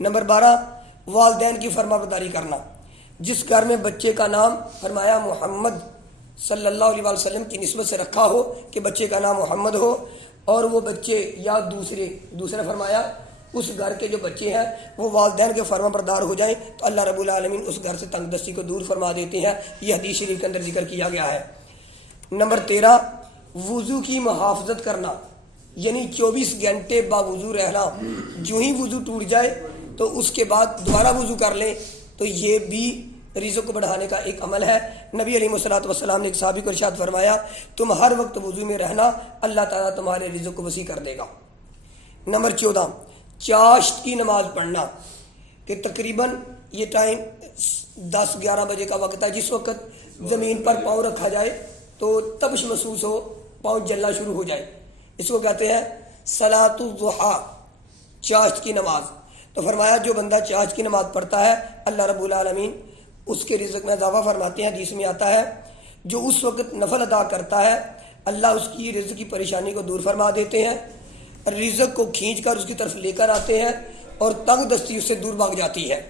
Number 12 والدین کی فرما برداری کرنا. جس گھر میں بچے کا نام فرمایا محمد صلی اللہ علیہ وسلم کی نسبت سے رکھا ہو کہ بچے کا نام محمد ہو، اور وہ بچے یا دوسرا فرمایا اس گھر کے جو بچے ہیں وہ والدین کے فرما بردار ہو جائیں تو اللہ رب العالمین اس گھر سے تنگ دستی کو دور فرما دیتے ہیں. یہ حدیث شریف کے اندر ذکر کیا گیا ہے. نمبر 13 وضو کی محافظت کرنا، یعنی 24 گھنٹے باوضو رہنا. جو ہی وضو ٹوٹ جائے تو اس کے بعد دوبارہ وضو کر لیں، تو یہ بھی رزق کو بڑھانے کا ایک عمل ہے. نبی علیہ الصلوۃ والسلام نے ایک صحابی کو ارشاد فرمایا تم ہر وقت وضو میں رہنا، اللہ تعالیٰ تمہارے رزق کو وسیع کر دے گا. نمبر 14 چاشت کی نماز پڑھنا، کہ تقریباً یہ ٹائم 10-11 بجے کا وقت ہے. جس وقت زمین پر پاؤں رکھا جائے تو تبش محسوس ہو، پاؤں جلنا شروع ہو جائے، اس کو کہتے ہیں صلاۃ الضحیٰ، چاشت کی نماز. تو فرمایا جو بندہ چاشت کی نماز پڑھتا ہے اللہ رب العالمین اس کے رزق میں اضافہ فرماتے ہیں. حدیث میں آتا ہے جو اس وقت نفل ادا کرتا ہے اللہ اس کی رزق کی پریشانی کو دور فرما دیتے ہیں، رزق کو کھینچ کر اس کی طرف لے کر آتے ہیں اور تنگ دستی اس سے دور بھاگ جاتی ہے.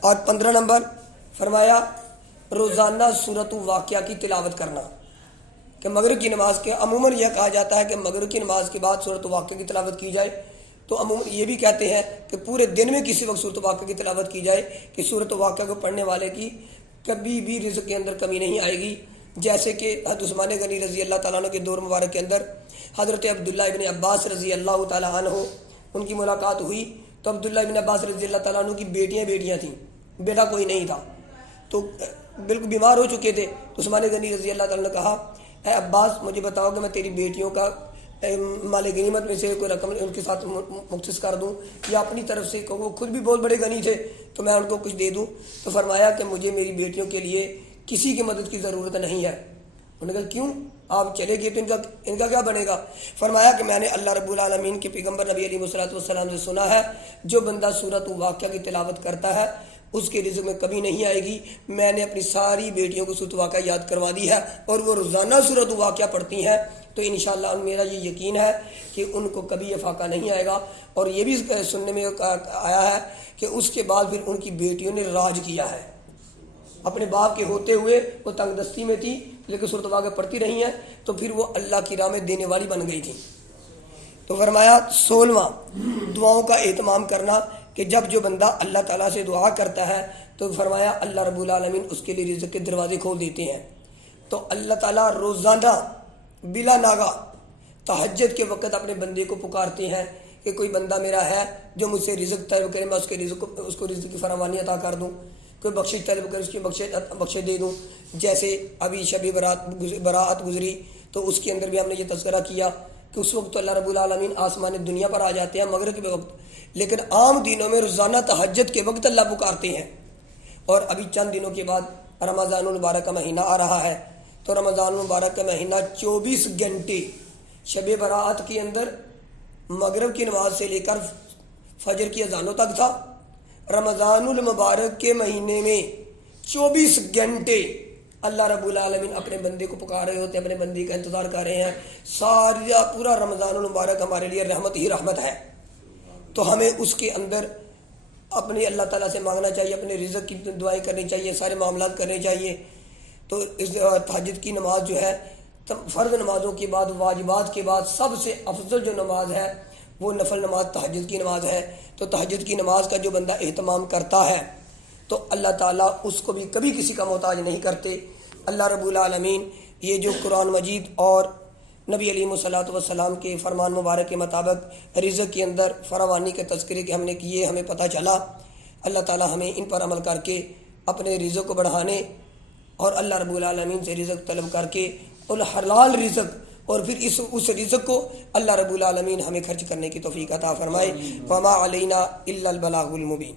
اور 15 نمبر فرمایا روزانہ سورۃ واقعہ کی تلاوت کرنا، کہ مغرب کی نماز کے عموماً یہ کہا جاتا ہے کہ مغرب کی نماز کے بعد سورۃ واقعہ کی تلاوت کی جائے. تو عموماً یہ بھی کہتے ہیں کہ پورے دن میں کسی وقت سورۃ واقعہ کی تلاوت کی جائے کہ سورۃ واقعہ کو پڑھنے والے کی کبھی بھی رزق کے اندر کمی نہیں آئے گی. جیسے کہ حضرت عثمان غنی رضی اللہ تعالیٰ عنہ کے دور مبارک کے اندر حضرت عبداللہ ابن عباس رضی اللہ تعالیٰ عنہ ان کی ملاقات ہوئی تو عبداللہ ابن عباس رضی اللہ تعالیٰ عنہ کی بیٹیاں تھیں، بیٹا کوئی نہیں تھا، تو بالکل بیمار ہو چکے تھے. تو عثمان غنی رضی اللہ تعالیٰ نے کہا اے عباس مجھے بتاؤ کہ میں تیری بیٹیوں کا مال غنیمت میں سے کوئی رقم ان کے ساتھ مختص کر دوں یا اپنی طرف سے، وہ خود بھی بہت بڑے غنی تھے تو میں ان کو کچھ دے دوں. تو فرمایا کہ مجھے میری بیٹیوں کے لیے کسی کی مدد کی ضرورت نہیں ہے. انہوں نے کہا کیوں؟ آپ چلے گئے تو ان کا کیا بنے گا؟ فرمایا کہ میں نے اللہ رب العالمین کے پیغمبر نبی علیہ الصلوۃ والسلام سے سنا ہے جو بندہ سورۃ واقعہ کی تلاوت کرتا ہے اس کے رزق میں کمی نہیں آئے گی. میں نے اپنی ساری بیٹیوں کو سورۃ واقعہ یاد کروا دی ہے اور وہ روزانہ سورۃ واقعہ پڑھتی ہیں، تو انشاءاللہ میرا یہ یقین ہے کہ ان کو کبھی یہ فاقہ نہیں آئے گا. اور یہ بھی سننے میں آیا ہے کہ اس کے بعد پھر ان کی بیٹیوں نے راج کیا ہے. اپنے باپ کے ہوتے ہوئے وہ تنگ دستی میں تھی لیکن سورۃ واقعہ پڑھتی رہی ہیں تو پھر وہ اللہ کی راہ میں دینے والی بن گئی تھی. تو فرمایا 16واں دعاؤں کا اہتمام کرنا، کہ جب جو بندہ اللہ تعالیٰ سے دعا کرتا ہے تو فرمایا اللہ رب العالمین اس کے لیے رزق کے دروازے کھول دیتے ہیں. تو اللہ تعالیٰ روزانہ بلا ناغہ تہجد کے وقت اپنے بندے کو پکارتے ہیں کہ کوئی بندہ میرا ہے جو مجھ سے رزق طلب کرے، میں اس کو رزق کی فراوانی عطا کر دوں، کوئی بخشش طلب کرے اس کی بخشے دے دوں. جیسے ابھی شب برات گزری تو اس کے اندر بھی ہم نے یہ تذکرہ کیا کہ اس وقت تو اللہ رب العالمین آسمان دنیا پر آ جاتے ہیں مغرب کے وقت، لیکن عام دنوں میں روزانہ تہجد کے وقت اللہ پکارتے ہیں. اور ابھی چند دنوں کے بعد رمضان المبارک کا مہینہ آ رہا ہے تو رمضان المبارک کا مہینہ 24 گھنٹے شب برات کے اندر مغرب کی نماز سے لے کر فجر کی اذانوں تک تھا. رمضان المبارک کے مہینے میں 24 گھنٹے اللہ رب العالمین اپنے بندے کو پکار رہے ہوتے ہیں، اپنے بندے کا انتظار کر رہے ہیں. سارا پورا رمضان المبارک ہمارے لیے رحمت ہی رحمت ہے. تو ہمیں اس کے اندر اپنے اللہ تعالیٰ سے مانگنا چاہیے، اپنے رزق کی دعائیں کرنی چاہیے، سارے معاملات کرنے چاہیے. تو اس تہجد کی نماز جو ہے فرض نمازوں کے بعد واجبات کے بعد سب سے افضل جو نماز ہے وہ نفل نماز تہجد کی نماز ہے. تو تہجد کی نماز کا جو بندہ اہتمام کرتا ہے تو اللہ تعالیٰ اس کو بھی کبھی کسی کا محتاج نہیں کرتے. اللہ رب العالمین یہ جو قرآن مجید اور نبی علیہ الصلوۃ والسلام کے فرمان مبارک کے مطابق رزق کے اندر فراوانی کے تذکرے کے ہم نے کیے ہمیں پتہ چلا، اللہ تعالیٰ ہمیں ان پر عمل کر کے اپنے رزق کو بڑھانے اور اللہ رب العالمین سے رزق طلب کر کے الحلال رزق اور پھر اس رزق کو اللہ رب العالمین ہمیں خرچ کرنے کی توفیق عطا فرمائے. وما علینا الا البلاغ المبین.